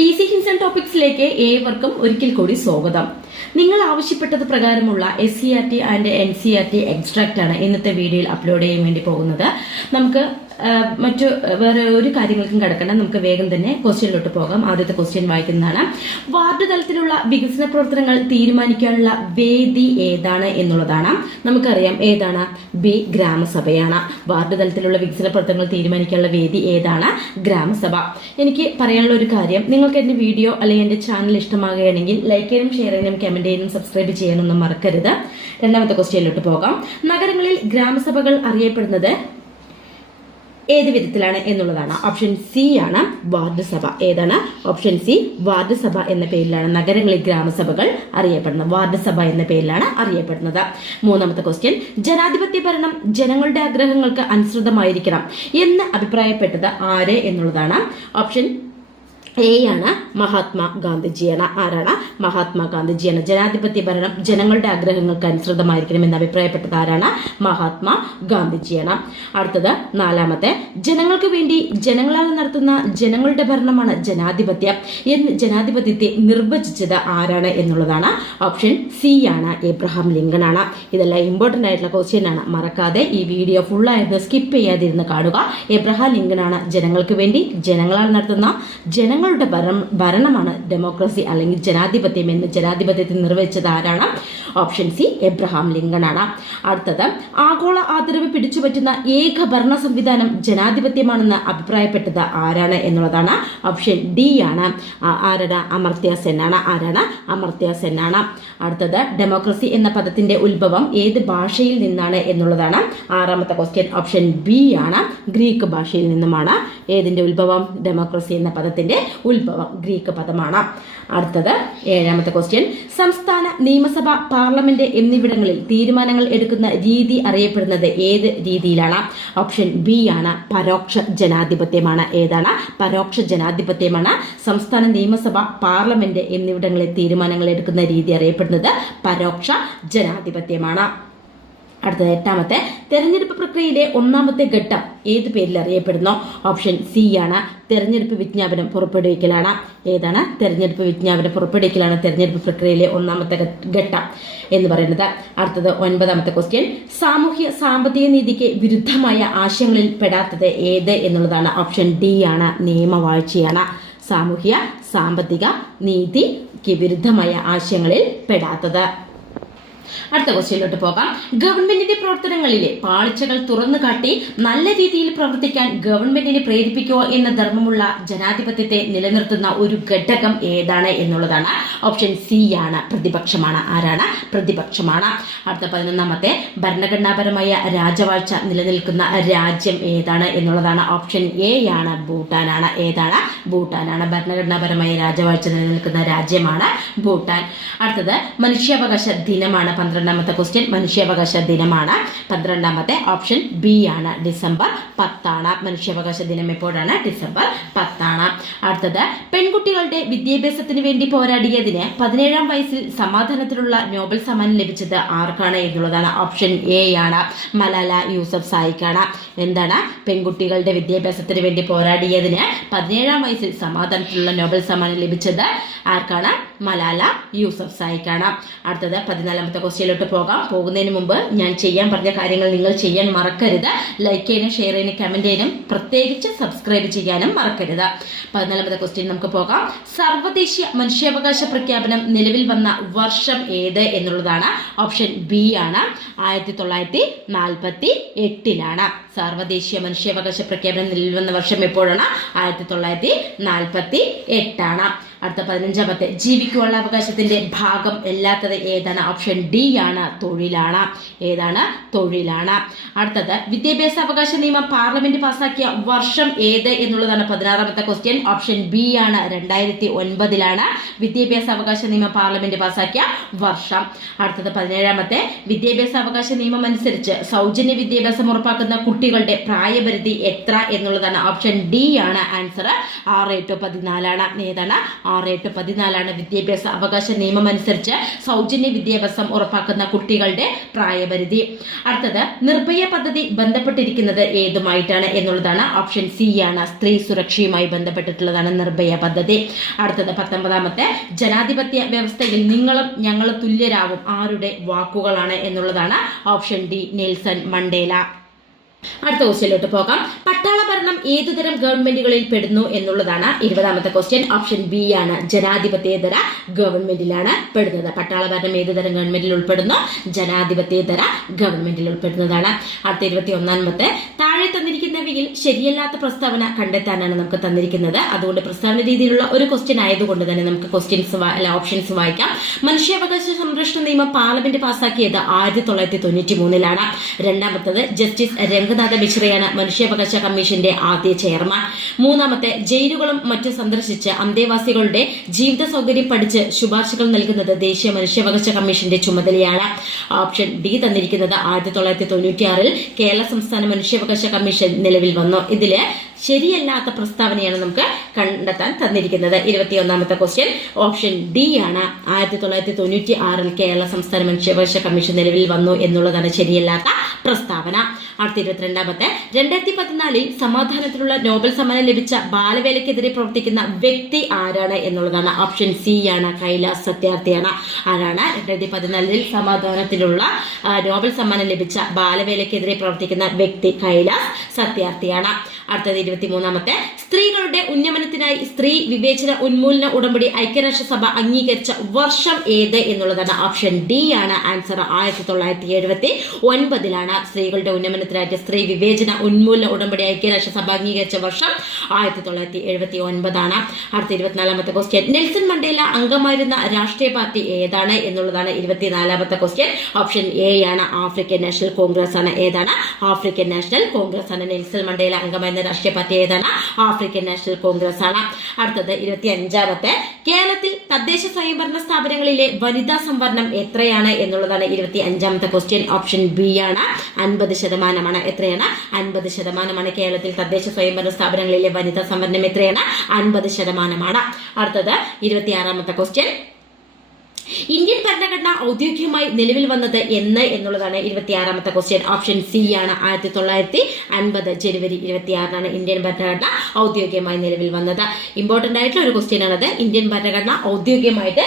PC Hints and ടോപ്പിക്സിലേക്ക് ഏവർക്കും ഒരിക്കൽ കൂടി സ്വാഗതം. നിങ്ങൾ ആവശ്യപ്പെട്ടത് പ്രകാരമുള്ള SCERT ആൻഡ് NCERT എക്സ്ട്രാക്റ്റ് ആണ് ഇന്നത്തെ വീഡിയോയിൽ അപ്ലോഡ് ചെയ്യാൻ വേണ്ടി പോകുന്നത്. നമുക്ക് മറ്റു വേറെ ഒരു കാര്യങ്ങൾക്കും കിടക്കണ്ട, നമുക്ക് വേഗം തന്നെ ക്വസ്റ്റ്യനിലോട്ട് പോകാം. ആദ്യത്തെ ക്വസ്റ്റ്യൻ വായിക്കുന്നതാണ്. വാർഡ് തലത്തിലുള്ള വികസന പ്രവർത്തനങ്ങൾ തീരുമാനിക്കാനുള്ള വേദി ഏതാണ് എന്നുള്ളതാണ്. നമുക്കറിയാം ഏതാണ്, ബി ഗ്രാമസഭയാണ്. വാർഡ് തലത്തിലുള്ള വികസന പ്രവർത്തനങ്ങൾ തീരുമാനിക്കാനുള്ള വേദി ഏതാണ്, ഗ്രാമസഭ. എനിക്ക് പറയാനുള്ള ഒരു കാര്യം, നിങ്ങൾക്ക് എന്റെ വീഡിയോ അല്ലെങ്കിൽ എന്റെ ചാനൽ ഇഷ്ടമാകുകയാണെങ്കിൽ ലൈക്ക് ചെയ്യാനും ഷെയർ ചെയ്യാനും കമന്റ് ചെയ്യാനും സബ്സ്ക്രൈബ് ചെയ്യാനൊന്നും മറക്കരുത്. രണ്ടാമത്തെ ക്വസ്റ്റ്യനിലോട്ട് പോകാം. നഗരങ്ങളിൽ ഗ്രാമസഭകൾ അറിയപ്പെടുന്നത് ഏത് വിധത്തിലാണ് എന്നുള്ളതാണ്. ഓപ്ഷൻ സി ആണ് വാർഡ് സഭ. ഏതാണ്? ഓപ്ഷൻ സി വാർഡ് സഭ എന്ന പേരിലാണ് നഗരങ്ങളിൽ ഗ്രാമസഭകൾ അറിയപ്പെടുന്നത്. വാർഡ് സഭ എന്ന പേരിലാണ് അറിയപ്പെടുന്നത്. മൂന്നാമത്തെ ക്വസ്റ്റ്യൻ. ജനാധിപത്യ ഭരണം ജനങ്ങളുടെ ആഗ്രഹങ്ങൾക്ക് അനുസൃതമായിരിക്കണം എന്ന് അഭിപ്രായപ്പെട്ടത് ആര് എന്നുള്ളതാണ്. ഓപ്ഷൻ എ ആണ് മഹാത്മാഗാന്ധിജിയാണ്. ആരാണ്? മഹാത്മാഗാന്ധിജിയാണ്. ജനാധിപത്യ ഭരണം ജനങ്ങളുടെ ആഗ്രഹങ്ങൾക്ക് അനുസൃതമായിരിക്കണം എന്ന് അഭിപ്രായപ്പെട്ടത് ആരാണ്? മഹാത്മാഗാന്ധിജിയാണ്. അടുത്തത് നാലാമത്തെ. ജനങ്ങൾക്ക് വേണ്ടി ജനങ്ങളാൽ നടത്തുന്ന ജനങ്ങളുടെ ഭരണമാണ് ജനാധിപത്യം എന്ന് ജനാധിപത്യത്തെ നിർവചിച്ചത് ആരാണ് എന്നുള്ളതാണ്. ഓപ്ഷൻ സി ആണ് എബ്രഹാം ലിങ്കൺ ആണ്. ഇതെല്ലാം ഇമ്പോർട്ടന്റ് ആയിട്ടുള്ള ക്വസ്റ്റ്യൻ ആണ്, മറക്കാതെ ഈ വീഡിയോ ഫുള്ളായിരുന്നു സ്കിപ്പ് ചെയ്യാതിരുന്ന് കാണുക. എബ്രഹാം ലിങ്കൺ ആണ് ജനങ്ങൾക്ക് വേണ്ടി ജനങ്ങളാൽ നടത്തുന്ന ജനങ്ങളുടെ ഭരണമാണ് ഡെമോക്രസി അല്ലെങ്കിൽ ജനാധിപത്യം എന്ന് ജനാധിപത്യത്തെ നിർവഹിച്ചത് ആരാണ്? ഓപ്ഷൻ സി എബ്രഹാം ലിങ്കൺ ആണ്. അടുത്തത്. ആഗോള ആദരവ് പിടിച്ചുപറ്റുന്ന ഏക ഭരണ സംവിധാനം ജനാധിപത്യമാണെന്ന് അഭിപ്രായപ്പെട്ടത് ആരാണ് എന്നുള്ളതാണ്. ഓപ്ഷൻ ഡി ആണ്. ആരാണ്? അമർത്യ സെൻ ആണ്. ആരാണ്? അമർത്യ സെൻ ആണ്. അടുത്തത്. ഡെമോക്രസി എന്ന പദത്തിന്റെ ഉത്ഭവം ഏത് ഭാഷയിൽ നിന്നാണ് എന്നുള്ളതാണ്. ആറാമത്തെ ക്വസ്റ്റ്യൻ. ഓപ്ഷൻ ബി ആണ്. ഗ്രീക്ക് ഭാഷയിൽ നിന്നുമാണ്. ഏതിന്റെ ഉത്ഭവം? ഡെമോക്രസി എന്ന പദത്തിന്റെ ഉത്ഭവം ഗ്രീക്ക് പദമാണ്. അടുത്തത്. ഏഴാമത്തെ ക്വസ്റ്റ്യൻ. സംസ്ഥാന നിയമസഭ, പാർലമെന്റ് എന്നിവിടങ്ങളിൽ തീരുമാനങ്ങൾ എടുക്കുന്ന രീതി അറിയപ്പെടുന്നത് ഏത് രീതിയിലാണ്? ഓപ്ഷൻ ബി ആണ്. പരോക്ഷ ജനാധിപത്യമാണ്. ഏതാണ്? പരോക്ഷ ജനാധിപത്യമാണ്. സംസ്ഥാന നിയമസഭ, പാർലമെന്റ് എന്നിവിടങ്ങളിൽ തീരുമാനങ്ങൾ എടുക്കുന്ന രീതി അറിയപ്പെടുന്നത് പരോക്ഷ ജനാധിപത്യമാണ്. അടുത്തത്. എട്ടാമത്തെ. തെരഞ്ഞെടുപ്പ് പ്രക്രിയയിലെ ഒന്നാമത്തെ ഘട്ടം ഏത് പേരിൽ അറിയപ്പെടുന്നു? ഓപ്ഷൻ സി ആണ്. തെരഞ്ഞെടുപ്പ് വിജ്ഞാപനം പുറപ്പെടുവിക്കലാണ്. ഏതാണ്? തെരഞ്ഞെടുപ്പ് വിജ്ഞാപനം പുറപ്പെടുവിക്കലാണ് തെരഞ്ഞെടുപ്പ് പ്രക്രിയയിലെ ഒന്നാമത്തെ ഘട്ടം എന്ന് പറയുന്നത്. അടുത്തത്. ഒൻപതാമത്തെ ക്വസ്റ്റ്യൻ. സാമൂഹ്യ സാമ്പത്തിക നീതിക്ക് വിരുദ്ധമായ ആശയങ്ങളിൽ പെടാത്തത് ഏത് എന്നുള്ളതാണ്. ഓപ്ഷൻ ഡി ആണ്. നിയമവാഴ്ചയാണ്. സാമൂഹ്യ സാമ്പത്തിക നീതിക്ക് വിരുദ്ധമായ ആശയങ്ങളിൽ പെടാത്തത്. അടുത്ത ക്വസ്റ്റ്യനിലോട്ട് പോകാം. ഗവൺമെന്റിന്റെ പ്രവർത്തനങ്ങളിലെ പാളിച്ചകൾ തുറന്നു കാട്ടി നല്ല രീതിയിൽ പ്രവർത്തിക്കാൻ ഗവൺമെന്റിനെ പ്രേരിപ്പിക്കുക എന്ന ധർമ്മമുള്ള ജനാധിപത്യത്തെ നിലനിർത്തുന്ന ഒരു ഘടകം ഏതാണ് എന്നുള്ളതാണ്. ഓപ്ഷൻ സി ആണ്. പ്രതിപക്ഷമാണ്. ആരാണ്? പ്രതിപക്ഷമാണ്. അടുത്ത 11ാമത്തെ. ഭരണഘടനാപരമായ രാജവാഴ്ച നിലനിൽക്കുന്ന രാജ്യം ഏതാണ് എന്നുള്ളതാണ്. ഓപ്ഷൻ എ ആണ്. ഭൂട്ടാനാണ്. ഏതാണ്? ഭൂട്ടാനാണ്. ഭരണഘടനാപരമായ രാജവാഴ്ച നിലനിൽക്കുന്ന രാജ്യമാണ് ഭൂട്ടാൻ. അടുത്തത്. മനുഷ്യാവകാശ ദിനമാണ് 12ാമത്തെ ക്വസ്റ്റ്യൻ. മനുഷ്യാവകാശ ദിനമാണ് 12ാമത്തെ. ഓപ്ഷൻ ബി ആണ്. ഡിസംബർ 10 മനുഷ്യാവകാശ ദിനം എപ്പോഴാണ്? ഡിസംബർ 10. അടുത്തത്. പെൺകുട്ടികളുടെ വിദ്യാഭ്യാസത്തിന് വേണ്ടി പോരാടിയതിന് 17ാം വയസ്സിൽ സമാധാനത്തിലുള്ള നോബൽ സമ്മാനം ലഭിച്ചത് ആർക്കാണ് എന്നുള്ളതാണ്. ഓപ്ഷൻ എ ആണ്. മലാല യൂസഫ് സായിക്കാണ്. എന്താണ്? പെൺകുട്ടികളുടെ വിദ്യാഭ്യാസത്തിന് വേണ്ടി പോരാടിയതിന് 17ാം വയസ്സിൽ സമാധാനത്തിലുള്ള നോബൽ സമ്മാനം ലഭിച്ചത് ആർക്കാണ്? മലാല യൂസഫ് സായിക്കാണ്. അടുത്തത്. 14ാമത്തെ ക്വസ്റ്റ്യനിലോട്ട് പോകുന്നതിന് മുമ്പ് ഞാൻ ചെയ്യാൻ പറഞ്ഞ കാര്യങ്ങൾ നിങ്ങൾ ചെയ്യാൻ മറക്കരുത്. ലൈക്ക് ചെയ്യാനും ഷെയർ ചെയ്യാനും കമന്റ് ചെയ്യാനും പ്രത്യേകിച്ച് സബ്സ്ക്രൈബ് ചെയ്യാനും മറക്കരുത്. 14ാമത്തെ ക്വസ്റ്റ്യൻ നമുക്ക് പോകാം. സർവ്വദേശീയ മനുഷ്യാവകാശ പ്രഖ്യാപനം നിലവിൽ വന്ന വർഷം ഏത് എന്നുള്ളതാണ്. ഓപ്ഷൻ ബി ആണ്. 1948 സർവ്വദേശീയ മനുഷ്യാവകാശ പ്രഖ്യാപനം നിലവിൽ വന്ന വർഷം എപ്പോഴാണ്? 1948. അടുത്ത 15ാമത്തെ. ജീവിക്കുവാനുള്ള അവകാശത്തിന്റെ ഭാഗം അല്ലാത്തത് ഏതാണ്? ഓപ്ഷൻ ഡി ആണ്. തൊഴിലാണ്. ഏതാണ്? തൊഴിലാണ്. അടുത്തത്. വിദ്യാഭ്യാസ അവകാശ നിയമം പാർലമെന്റ് പാസാക്കിയ വർഷം ഏത് എന്നുള്ളതാണ് 16ാമത്തെ ക്വസ്റ്റ്യൻ. ഓപ്ഷൻ ബി ആണ്. 2009 വിദ്യാഭ്യാസ അവകാശ നിയമം പാർലമെന്റ് പാസാക്കിയ വർഷം. അടുത്തത്. 17ാമത്തെ. വിദ്യാഭ്യാസ അവകാശ നിയമം അനുസരിച്ച് സൗജന്യ വിദ്യാഭ്യാസം ഉറപ്പാക്കുന്ന കുട്ടികളുടെ പ്രായപരിധി എത്ര എന്നുള്ളതാണ്. ഓപ്ഷൻ ഡി ആണ്. Answer 6 to 14. ഏതാണ്? 6 to 14 വിദ്യാഭ്യാസ അവകാശ നിയമം അനുസരിച്ച് സൗജന്യ വിദ്യാഭ്യാസം ഉറപ്പാക്കുന്ന കുട്ടികളുടെ പ്രായപരിധി. അടുത്തത് നിർഭയ പദ്ധതി ബന്ധപ്പെട്ടിരിക്കുന്നത് ഏതുമായിട്ടാണ് എന്നുള്ളതാണ്. ഓപ്ഷൻ സി ആണ്, സ്ത്രീ സുരക്ഷയുമായി ബന്ധപ്പെട്ടിട്ടുള്ളതാണ് നിർഭയ പദ്ധതി. അടുത്തത് 19ാമത്തെ ജനാധിപത്യ വ്യവസ്ഥയിൽ നിങ്ങളും ഞങ്ങളും തുല്യരാകും ആരുടെ വാക്കുകളാണ് എന്നുള്ളതാണ്. Option D, Nelson Mandela. അടുത്ത ക്വസ്റ്റ്യനിലോട്ട് പോകാം. പട്ടാള ഭരണം ഏതുതരം ഗവൺമെന്റുകളിൽ പെടുന്നു എന്നുള്ളതാണ് 20ാമത്തെ ക്വസ്റ്റ്യൻ. ഓപ്ഷൻ ബി ആണ്, ജനാധിപത്യേതര ഗവൺമെന്റിലാണ് പെടുന്നത്. പട്ടാള ഭരണം ഏതുതരം ഗവൺമെന്റിൽ ഉൾപ്പെടുന്നു? ജനാധിപത്യേതര ഗവൺമെന്റിൽ ഉൾപ്പെടുന്നതാണ്. അടുത്ത 21ാമത്തെ താഴെ തന്നിരിക്കുന്നവയിൽ ശരിയല്ലാത്ത പ്രസ്താവന കണ്ടെത്താനാണ് നമുക്ക് തന്നിരിക്കുന്നത്. അതുകൊണ്ട് പ്രസ്താവന രീതിയിലുള്ള ഒരു ക്വസ്റ്റ്യൻ ആയതുകൊണ്ട് തന്നെ നമുക്ക് ഓപ്ഷൻസ് വായിക്കാം. മനുഷ്യാവകാശ സംരക്ഷണ നിയമം പാർലമെന്റ് പാസാക്കിയത് 1993-ലാണ്. രണ്ടാമത്തത് ജസ്റ്റിസ് രംഗനാഥ മിശ്രയാണ് മനുഷ്യാവകാശ കമ്മീഷന്റെ ആദ്യ ചെയർമാൻ. മൂന്നാമത്തെ ജയിലുകളും മറ്റും സന്ദർശിച്ച് അന്തേവാസികളുടെ ജീവിത സൗകര്യം പഠിച്ച് ശുപാർശകൾ നൽകുന്നത് ദേശീയ മനുഷ്യാവകാശ കമ്മീഷന്റെ ചുമതലയാണ്. ഓപ്ഷൻ ഡി തന്നിരിക്കുന്നത് 1996 കേരള സംസ്ഥാന മനുഷ്യാവകാശ കമ്മീഷൻ നിലവിൽ വന്നു. ഇതില് ശരിയല്ലാത്ത പ്രസ്താവനയാണ് നമുക്ക് കണ്ടെത്താൻ തന്നിരിക്കുന്നത്. 21ാമത്തെ ക്വസ്റ്റ്യൻ ഓപ്ഷൻ ഡി ആണ്, 1996 കേരള സംസ്ഥാന മനുഷ്യാവകാശ കമ്മീഷൻ നിലവിൽ വന്നു എന്നുള്ളതാണ് ശരിയല്ലാത്ത പ്രസ്താവന. അടുത്ത 22ാമത്തെ 2014 സമാധാനത്തിനുള്ള നോബൽ സമ്മാനം ലഭിച്ച ബാലവേലയ്ക്കെതിരെ പ്രവർത്തിക്കുന്ന വ്യക്തി ആരാണ് എന്നുള്ളതാണ്. ഓപ്ഷൻ സി ആണ്, കൈലാസ് സത്യാർത്ഥിയാണ്. ആരാണ് 2014 സമാധാനത്തിനുള്ള നോബൽ സമ്മാനം ലഭിച്ച ബാലവേലയ്ക്കെതിരെ പ്രവർത്തിക്കുന്ന വ്യക്തി? കൈലാസ് സത്യാർത്ഥിയാണ്. അടുത്തത് 23ാമത്തെ സ്ത്രീകളുടെ ഉന്നമനത്തിനായി സ്ത്രീ വിവേചന ഉന്മൂലന ഉടമ്പടി ഐക്യരാഷ്ട്രസഭ അംഗീകരിച്ച വർഷം ഏത് എന്നുള്ളതാണ്. ഓപ്ഷൻ ഡി ആണ് ആൻസർ. 1979-ലാണ് സ്ത്രീകളുടെ ഉന്നമനത്തിനായിട്ട് സ്ത്രീ വിവേചന ഉന്മൂലന ഉടമ്പടി ഐക്യരാഷ്ട്രസഭ അംഗീകരിച്ച വർഷം 1979-ആണ്. അടുത്ത 24ാമത്തെ ക്വസ്റ്റ്യൻ നെൽസൺ മണ്ടേല അംഗമായിരുന്ന രാഷ്ട്രീയ പാർട്ടി ഏതാണ് എന്നുള്ളതാണ്. 24ാമത്തെ ക്വസ്റ്റ്യൻ ഓപ്ഷൻ എ ആണ്, ആഫ്രിക്കൻ നാഷണൽ കോൺഗ്രസ് ആണ്. ഏതാണ്? ആഫ്രിക്കൻ നാഷണൽ കോൺഗ്രസ് ആണ്. നെൽസൺ മണ്ടേല അംഗമായിരുന്ന രാഷ്ട്രീയ പാർട്ടി ഏതാണ്? ആഫ്രിക്കൻ നാഷണൽ കോൺഗ്രസ് ആണ്. അടുത്തത് 25ാമത്തെ കേരളത്തിൽ തദ്ദേശ സ്വയംഭരണ സ്ഥാപനങ്ങളിലെ വനിതാ സംവരണം എത്രയാണ് എന്നുള്ളതാണ്. 25ാമത്തെ ക്വസ്റ്റ്യൻ ഓപ്ഷൻ ബി ആണ്, 50%. എത്രയാണ്? 50%. കേരളത്തിൽ തദ്ദേശ സ്വയംഭരണ സ്ഥാപനങ്ങളിലെ വനിതാ സംവരണം എത്രയാണ്? 50%. അടുത്തത് 26ാമത്തെ ക്വസ്റ്റ്യൻ ഇന്ത്യൻ ഭരണഘടന ഔദ്യോഗികമായി നിലവിൽ വന്നത് എന്ന് എന്നുള്ളതാണ്. 26ാമത്തെ ക്വസ്റ്റ്യൻ ഓപ്ഷൻ സി ആണ്, 1950 ജനുവരി 26-നാണ് ഇന്ത്യൻ ഭരണഘടന ഔദ്യോഗികമായി നിലവിൽ വന്നത്. ഇമ്പോർട്ടന്റ് ആയിട്ടുള്ള ഒരു ക്വസ്റ്റ്യൻ ആണത്. ഇന്ത്യൻ ഭരണഘടന ഔദ്യോഗികമായിട്ട്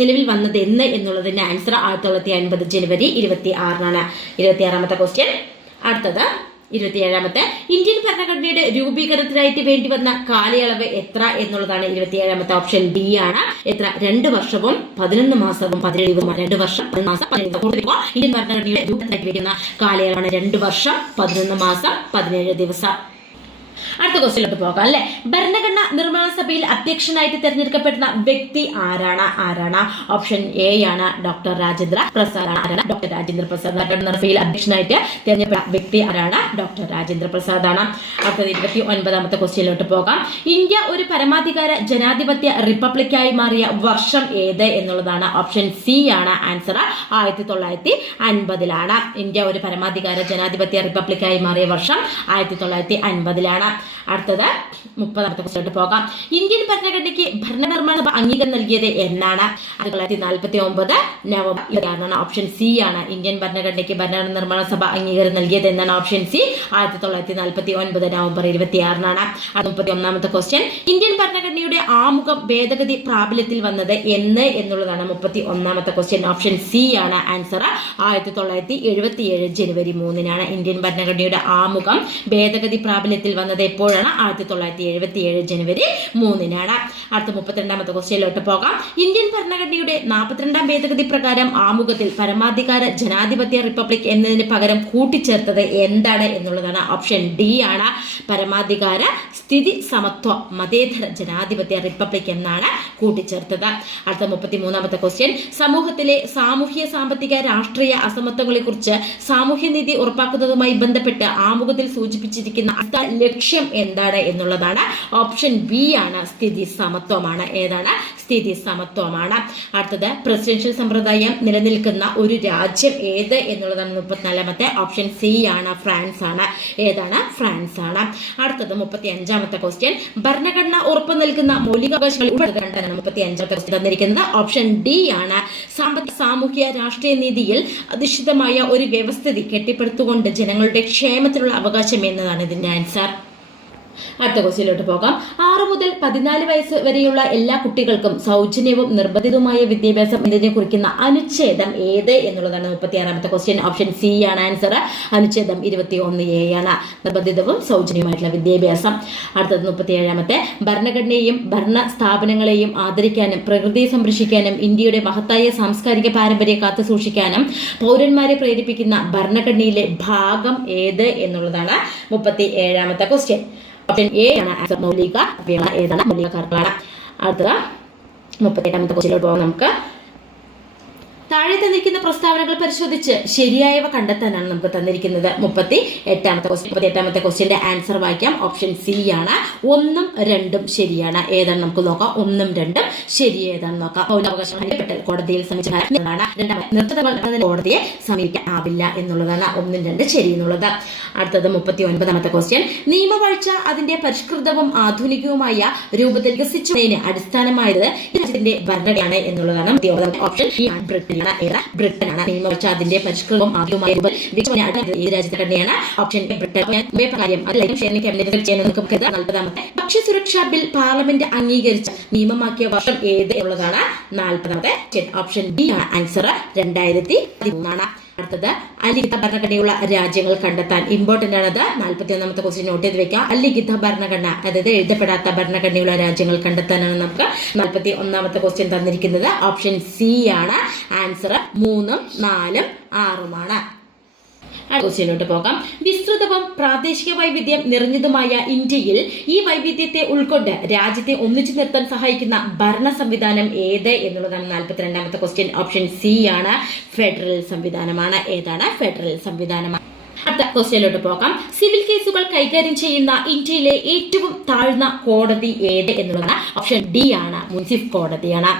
നിലവിൽ വന്നത് എന്ന് എന്നുള്ളതിന്റെ ആൻസർ 1950 ജനുവരി 26-നാണ്. 26ാമത്തെ ക്വസ്റ്റ്യൻ. അടുത്തത് 27ാമത്തെ ഇന്ത്യൻ ഭരണഘടനയുടെ രൂപീകരണത്തിനായിട്ട് വേണ്ടി വന്ന കാലയളവ് എത്ര എന്നുള്ളതാണ്. 27ാമത്തെ ഓപ്ഷൻ ഡി ആണ്. എത്ര? 2 വർഷവും 11 മാസവും 17 ദിവസവും. 2 വർഷം 11 മാസം 17 ദിവസം. ഇന്ത്യൻ ഭരണഘടനയുടെ രൂപീകരണത്തിനായിട്ട് വേണ്ടി വന്ന കാലയളവാണ് 2 വർഷം 11 മാസം 17 ദിവസം. അടുത്ത ക്വസ്റ്റ്യനിലോട്ട് പോകാം അല്ലെ. ഭരണഘടന നിർമ്മാണ സഭയിൽ അധ്യക്ഷനായിട്ട് തെരഞ്ഞെടുക്കപ്പെടുന്ന വ്യക്തി ആരാണ്? ഓപ്ഷൻ എ ആണ്, ഡോക്ടർ രാജേന്ദ്ര പ്രസാദ് ആണ്. ഡോക്ടർ രാജേന്ദ്ര പ്രസാദ്. ഭരണഘടന സഭയിൽ അധ്യക്ഷനായിട്ട് തെരഞ്ഞെടുക്കപ്പെട്ട വ്യക്തി ആരാണ്? ഡോക്ടർ രാജേന്ദ്ര പ്രസാദ് ആണ്. അടുത്തത് 29ാമത്തെ ക്വസ്റ്റ്യനിലോട്ട് പോകാം. ഇന്ത്യ ഒരു പരമാധികാര ജനാധിപത്യ റിപ്പബ്ലിക്കായി മാറിയ വർഷം ഏത് എന്നുള്ളതാണ്. ഓപ്ഷൻ സി ആണ് ആൻസർ. 1950-ലാണ്. ഇന്ത്യ ഒരു പരമാധികാര ജനാധിപത്യ റിപ്പബ്ലിക്കായി മാറിയ വർഷം 1950-ലാണ്. അടുത്തത് 30ാമത്തെ ക്വസ്റ്റ്യനിലോട്ട് പോകാം. ഇന്ത്യൻ ഭരണഘടനയ്ക്ക് ഭരണനിർമ്മാണ സഭ അംഗീകാരം നൽകിയത് എന്നാണ്? 1949 നവംബർ 26-നാണ്. ഓപ്ഷൻ സി ആണ്. ഇന്ത്യൻ ഭരണഘടനയ്ക്ക് ഭരണനിർമ്മാണ സഭ അംഗീകാരം നൽകിയത് എന്നാണ്. ഓപ്ഷൻ സി 1949 നവംബർ 26-നാണ്. 31ാമത്തെ ക്വസ്റ്റ്യൻ ഇന്ത്യൻ ഭരണഘടനയുടെ ആമുഖം ഭേദഗതി പ്രാബല്യത്തിൽ വന്നത് എന്ന് എന്നുള്ളതാണ്. 31ാമത്തെ ക്വസ്റ്റ്യൻ ഓപ്ഷൻ സി ആണ് ആൻസർ. 1977 ജനുവരി 3-നാണ് ഇന്ത്യൻ ഭരണഘടനയുടെ ആമുഖം ഭേദഗതി പ്രാബല്യത്തിൽ വന്നത്. എപ്പോഴാണ്? 1977 ജനുവരി 3-നാണ്. അടുത്ത 32ാമത്തെ ക്വസ്റ്റ്യനിലോട്ട് പോകാം. ഇന്ത്യൻ ഭരണഘടനയുടെ 42ാം ഭേദഗതി പ്രകാരം ആമുഖത്തിൽ പരമാധികാര ജനാധിപത്യ റിപ്പബ്ലിക് എന്നതിന് പകരം കൂട്ടിച്ചേർത്തത് എന്താണ് എന്നുള്ളതാണ്. ഓപ്ഷൻ ഡി ആണ്, പരമാധികാര സ്ഥിതി സമത്വ മതേതര ജനാധിപത്യ റിപ്പബ്ലിക് എന്നാണ് കൂട്ടിച്ചേർത്തത്. അടുത്ത 33ാമത്തെ ക്വസ്റ്റ്യൻ സമൂഹത്തിലെ സാമൂഹ്യ സാമ്പത്തിക രാഷ്ട്രീയ അസമത്വങ്ങളെ കുറിച്ച് സാമൂഹ്യനീതി ഉറപ്പാക്കുന്നതുമായി ബന്ധപ്പെട്ട് ആമുഖത്തിൽ സൂചിപ്പിച്ചിരിക്കുന്ന ലക്ഷ്യം എന്താണ് എന്നുള്ളതാണ്. ഓപ്ഷൻ ബി ആണ്, സ്ഥിതി സമത്വമാണ്. ഏതാണ്? സ്ഥിതി സമത്വമാണ്. അടുത്തത് പ്രസിഡൻഷ്യൽ സമ്പ്രദായം നിലനിൽക്കുന്ന ഒരു രാജ്യം ഏത് എന്നുള്ളതാണ് 34ാമത്തെ. ഓപ്ഷൻ സി ആണ്, ഫ്രാൻസ് ആണ്. ഏതാണ്? ഫ്രാൻസ് ആണ്. അടുത്തത് 35ാമത്തെ ക്വസ്റ്റ്യൻ. ഭരണഘടന ഉറപ്പു നൽകുന്ന മൗലികാവകാശങ്ങൾ 35ാമത്തെ ക്വസ്റ്റ്യൻ തന്നിരിക്കുന്നത് ഓപ്ഷൻ ഡി ആണ്. സാമൂഹ്യ രാഷ്ട്രീയ നീതിയിൽ അധിഷ്ഠിതമായ ഒരു വ്യവസ്ഥിതി കെട്ടിപ്പടുത്തുകൊണ്ട് ജനങ്ങളുടെ ക്ഷേമത്തിനുള്ള അവകാശം എന്നതാണ് ഇതിന്റെ ആൻസർ. അടുത്ത ക്വസ്റ്റ്യനിലോട്ട് പോകാം. 6 മുതൽ 14 വയസ്സ് വരെയുള്ള എല്ലാ കുട്ടികൾക്കും സൗജന്യവും നിർബന്ധിതവുമായ വിദ്യാഭ്യാസം എന്നതിനെ കുറിക്കുന്ന അനുച്ഛേദം ഏത് എന്നുള്ളതാണ് 36ാമത്തെ ക്വസ്റ്റ്യൻ. ഓപ്ഷൻ സി ആണ് ആൻസർ. അനുച്ഛേദം 21A ആണ്, നിർബന്ധിതവും സൗജന്യവുമായിട്ടുള്ള വിദ്യാഭ്യാസം. അടുത്തത് 37ാമത്തെ. ഭരണഘടനയെയും ഭരണ സ്ഥാപനങ്ങളെയും ആദരിക്കാനും പ്രകൃതിയെ സംരക്ഷിക്കാനും ഇന്ത്യയുടെ മഹത്തായ സാംസ്കാരിക പാരമ്പര്യം കാത്തു സൂക്ഷിക്കാനും പൗരന്മാരെ പ്രേരിപ്പിക്കുന്ന ഭരണഘടനയിലെ ഭാഗം ഏത് എന്നുള്ളതാണ് 37ാമത്തെ ക്വസ്റ്റ്യൻ. ഓപ്ഷൻ എ ആണ് ആൻസർ. മൗലിക ഏതാണ്? മൗലിക കർമ്മങ്ങളാണ്. അടുത്തത് 38ാമത്തെ ക്വസ്റ്റ്യനിലോട്ട് പോകാം. നമുക്ക് താഴെ തന്നിരിക്കുന്ന പ്രസ്താവനകൾ പരിശോധിച്ച് ശരിയായവ കണ്ടെത്താനാണ് നമുക്ക് തന്നിരിക്കുന്നത്. 38ാമത്തെ ക്വസ്റ്റ്യന്റെ ആൻസർ വായിക്കാം. ഓപ്ഷൻ സി ആണ്. 1ഉം 2ഉം ശരിയാണ്. ഏതാണ് നമുക്ക് നോക്കാം. 1ഉം 2ഉം ശരി. ഏതാണെന്ന് നോക്കാം. മൗലികാവകാശങ്ങൾ കോടതിയിൽ കോടതിയെ സമീപിക്കാനാവില്ല എന്നുള്ളതാണ് 1ഉം 2ഉം ശരി എന്നുള്ളത്. അടുത്തത് 39ാമത്തെ ക്വസ്റ്റ്യൻ. നിയമവാഴ്ച അതിന്റെ പരിഷ്കൃതവും ആധുനികവുമായ രൂപത്തിൽ വികസിച്ചതിന് അടിസ്ഥാനമായത് രാജ്യത്തിന്റെ ഭരണഘടനയാണ് എന്നുള്ളതാണ്. ഓപ്ഷൻ ഈ ബ്രിട്ടൻ ആണ്. നിയമവാഴ്ച അതിന്റെ പരിഷ്കൃതവും ആധുനികവുമായ ഈ രാജ്യത്തെ തന്നെയാണ്. Option Britain. ഭക്ഷ്യസുരക്ഷാ ബിൽ പാർലമെന്റ് അംഗീകരിച്ച നിയമമാക്കിയ വർഷം ഏത് എന്നുള്ളതാണ് 40ാമത്തെ. ഓപ്ഷൻ ഡി ആണ് ആൻസർ. 2013 ആണ്. അടുത്തത് അലിഖിത ഭരണഘടനയുള്ള രാജ്യങ്ങൾ കണ്ടെത്താൻ ഇമ്പോർട്ടന്റ് ആണത്. 41ാമത്തെ ക്വസ്റ്റ്യൻ നോട്ട് ചെയ്ത് വെക്കാം. അലിഖിത ഭരണഘടന, അതായത് എഴുതപ്പെടാത്ത ഭരണഘടനയുള്ള രാജ്യങ്ങൾ കണ്ടെത്താനാണ് നമുക്ക് 41ാമത്തെ ക്വസ്റ്റ്യൻ തന്നിരിക്കുന്നത്. ഓപ്ഷൻ സി ആണ് ആൻസർ. 3ഉം 4ഉം 6ഉമാണ്. ക്വസ്റ്റ്യനിലോട്ട് പോകാം. വിസ്തൃതവും പ്രാദേശിക വൈവിധ്യം നിറഞ്ഞതുമായ ഇന്ത്യയിൽ ഈ വൈവിധ്യത്തെ ഉൾക്കൊണ്ട് രാജ്യത്തെ ഒന്നിച്ചു നിർത്താൻ സഹായിക്കുന്ന ഭരണ സംവിധാനം ഏത് എന്നുള്ളതാണ് 42ാമത്തെ ക്വസ്റ്റ്യൻ. ഓപ്ഷൻ സി ആണ്. ഫെഡറൽ സംവിധാനമാണ്. ഏതാണ്? ഫെഡറൽ സംവിധാനമാണ്. അടുത്ത ക്വസ്റ്റ്യനിലോട്ട് പോകാം. സിവിൽ കേസുകൾ കൈകാര്യം ചെയ്യുന്ന ഇന്ത്യയിലെ ഏറ്റവും താഴ്ന്ന കോടതി ഏത് എന്നുള്ളതാണ്. ഓപ്ഷൻ ഡി ആണ്. മുൻസിഫ് കോടതിയാണ്.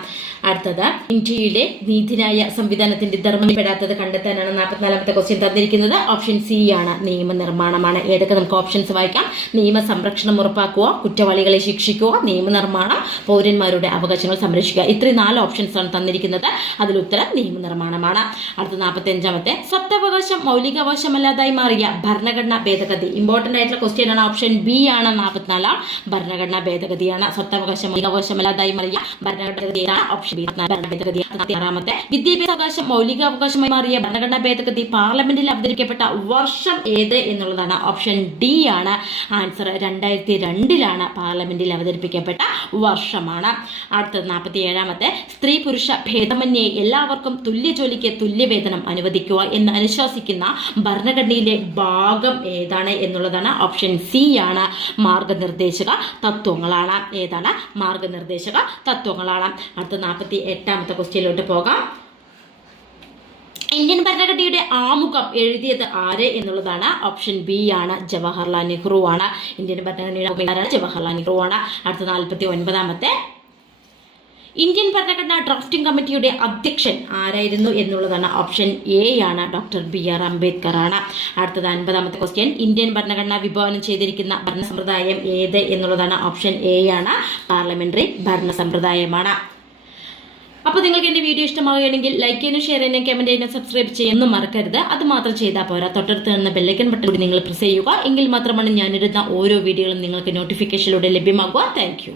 അടുത്തത് ഇന്ത്യയിലെ നീതിന്യായ സംവിധാനത്തിന്റെ ധർമ്മപ്പെടാത്തത് കണ്ടെത്താനാണ് 44ാമത്തെ ക്വസ്റ്റ്യൻ തന്നിരിക്കുന്നത്. ഓപ്ഷൻ സി ആണ്. നിയമനിർമ്മാണമാണ്. ഏതൊക്കെ നമുക്ക് ഓപ്ഷൻസ് വായിക്കാം. നിയമ സംരക്ഷണം ഉറപ്പാക്കുക, കുറ്റവാളികളെ ശിക്ഷിക്കുക, നിയമനിർമ്മാണം, പൗരന്മാരുടെ അവകാശങ്ങൾ സംരക്ഷിക്കുക. ഇത്രയും 4 ഓപ്ഷൻസ് ആണ് തന്നിരിക്കുന്നത്. അതിലുത്തരം നിയമനിർമ്മാണമാണ്. അടുത്ത 45ാമത്തെ. സ്വത്തവകാശം മൗലികാവകാശമല്ലാതായി മാറിയ ഭരണഘടനാ ഭേദഗതി. ഇമ്പോർട്ടന്റ് ആയിട്ടുള്ള ക്വസ്റ്റ്യൻ ആണ്. ഓപ്ഷൻ ബി ആണ്. 44ാം ഭരണഘടനാ ഭേദഗതിയാണ്. സ്വത്തവകാശം മൗലികാവകാശമല്ലാതായി മാറിയ ഭരണഘടന. ഓപ്ഷൻ ബി ഭേദഗതി. 6ാമത്തെ. വിദ്യാഭ്യാസാവകാശം മൗലികാവകാശമായി മാറിയ ഭരണഘടനാ ഭേദഗതി പാർലമെന്റിൽ അവതരിക്കപ്പെട്ട വർഷം ഏത് എന്നുള്ളതാണ്. ഓപ്ഷൻ ഡി ആണ് ആൻസർ. 2002 പാർലമെന്റിൽ അവതരിപ്പിക്കപ്പെട്ട വർഷമാണ്. അടുത്തത് 47ാമത്തെ. സ്ത്രീ പുരുഷ ഭേദമന്യേ എല്ലാവർക്കും തുല്യ ജോലിക്ക് തുല്യവേതനം അനുവദിക്കുക എന്ന് അനുശാസിക്കുന്ന ഭരണഘടനയിലെ ഭാഗം ഏതാണ് എന്നുള്ളതാണ്. ഓപ്ഷൻ സി ആണ്. മാർഗനിർദ്ദേശക തത്വങ്ങളാണ്. ഏതാണ്? മാർഗനിർദ്ദേശക തത്വങ്ങളാണ്. അടുത്ത 48ാമത്തെ ക്വസ്റ്റ്യനിലോട്ട് പോകാം. ഇന്ത്യൻ ഭരണഘടനയുടെ ആമുഖം എഴുതിയത് ആര് എന്നുള്ളതാണ്. ഓപ്ഷൻ ബി ആണ്. ജവഹർലാൽ നെഹ്റു ആണ്. ഇന്ത്യൻ ഭരണഘടനയുടെ ജവഹർലാൽ നെഹ്റു ആണ്. അടുത്ത 49ാമത്തെ. ഇന്ത്യൻ ഭരണഘടനാ ഡ്രാഫ്റ്റിംഗ് കമ്മിറ്റിയുടെ അധ്യക്ഷൻ ആരായിരുന്നു എന്നുള്ളതാണ്. ഓപ്ഷൻ എ ആണ്. ഡോക്ടർ BR അംബേദ്കർ ആണ്. അടുത്തത് 50ാമത്തെ ക്വസ്റ്റ്യൻ. ഇന്ത്യൻ ഭരണഘടന വിഭാവനം ചെയ്തിരിക്കുന്ന ഭരണ സമ്പ്രദായം ഏത് എന്നുള്ളതാണ്. ഓപ്ഷൻ എ ആണ്. പാർലമെന്ററി ഭരണ സമ്പ്രദായമാണ്. അപ്പോൾ നിങ്ങൾക്ക് എന്റെ വീഡിയോ ഇഷ്ടമാവുകയാണെങ്കിൽ ലൈക്ക് ചെയ്യാനും ഷെയർ ചെയ്യാനും കമന്റ് ചെയ്യാനും സബ്സ്ക്രൈബ് ചെയ്യാനും മറക്കരുത്. അത് മാത്രം ചെയ്താൽ പോരാ, തൊട്ടടുത്ത് നിന്ന് ബെല്ലൈക്കൺ ബട്ടൺ കൂടി നിങ്ങൾ പ്രസ് ചെയ്യുക. എങ്കിൽ മാത്രമാണ് ഞാനിടുന്ന ഓരോ വീഡിയോകളും നിങ്ങൾക്ക് നോട്ടിഫിക്കേഷനിലൂടെ ലഭ്യമാകുക. Thank you.